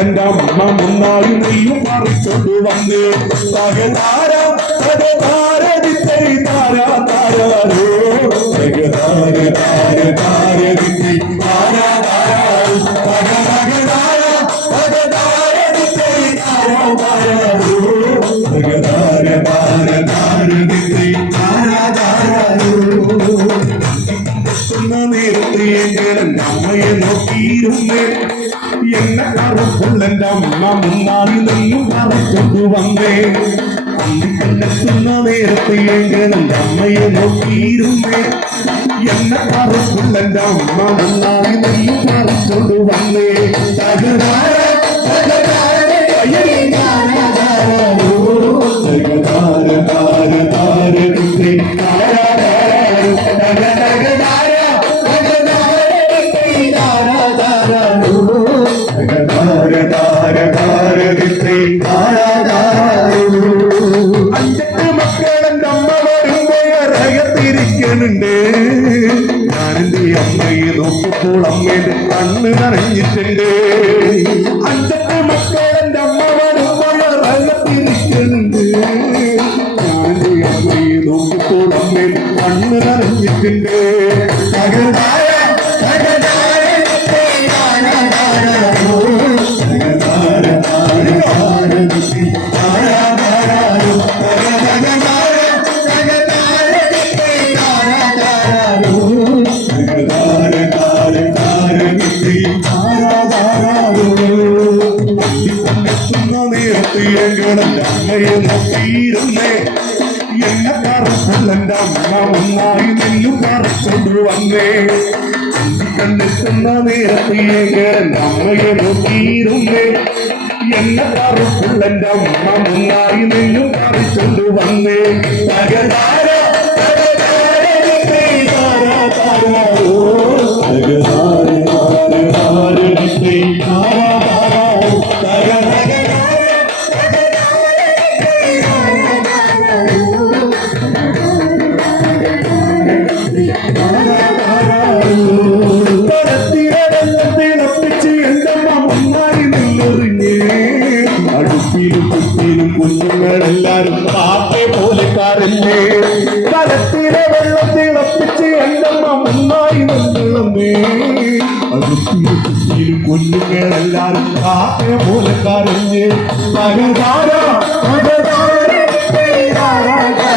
പുള്ളന്റെ അമ്മ മുന്നായി നെയ്യും പറിച്ചോണ്ട് വന്നേ തകതാര തകതാര ദിത്തൈ താര താരാരോ തകതാര താര താര ദിത്തൈ താര താരാരോ തകതകതാര തകതാര ദിത്തൈ താര താരാരോ തകതാര താര താര ദിത്തൈ താര താരാരോ നേരത്തെ എന്റെ അമ്മയെ നോക്കിയിരുന്നേ എന്നെ കറുപ്പുള്ളന്റെ അമ്മ മുന്നാടി നെയ്യും പറിച്ചോണ്ട് വന്നേ അന്നിക്കെത്തുന്ന നേരത്തെ എന്റെ അമ്മയെ നോക്കിയിരുന്നേ എന്നെ കറുപ്പുള്ളന്റെ അമ്മ മുന്നാടി നെയ്യും പറിച്ചോണ്ട് വന്നേ തകതാര തകതാര താര താര ദിത്തൈ താര അഞ്ചെട്ട് മക്കളെന്റെ അമ്മ വരുമ്പോ ഇറകത്തിരിക്കണുണ്ട് ഞാനെന്റെ അമ്മയെ നോക്കുമ്പോൾ അമ്മയുടെ കണ്ണ് നനഞ്ഞിട്ടുണ്ട് അഞ്ചെട്ട് മക്കളെന്റെ അമ്മ വരുമ്പോ ഇറകത്തിരിക്കണുണ്ട് ഞാനെന്റെ അമ്മയെ നോക്കുമ്പോൾ അമ്മയുടെ കണ്ണ് നനഞ്ഞിട്ടുണ്ട് അമ്മയെ നോക്കിയിരുന്നേ എന്നെ കറുപ്പുള്ളന്റെ അമ്മ ഒന്നായി നെല്ലും പറിച്ചോണ്ട് വന്നേ കണ്ടെത്തുന്ന നേരത്തെ എന്റെ അമ്മയെ നോക്കിയിരുന്നേ എന്നെ കറുപ്പുള്ളന്റെ അമ്മ ഒന്നായി നെല്ലും പറിച്ചോണ്ട് വന്നേ തകതാര അടുപ്പിലും കുപ്പിയിലും കുഞ്ഞുങ്ങളെല്ലാരും പാപ്പെ പോലെക്കാരല്ലേ കലത്തിലെ വെള്ളം തിളപ്പിച്ച് എന്തമ്മ മുന്നായി നിന്നേ അടുപ്പിലും കുപ്പിയിലും കുഞ്ഞുങ്ങളെല്ലാരും പാപ്പെ പോലെക്കാരല്ലേ തകതാര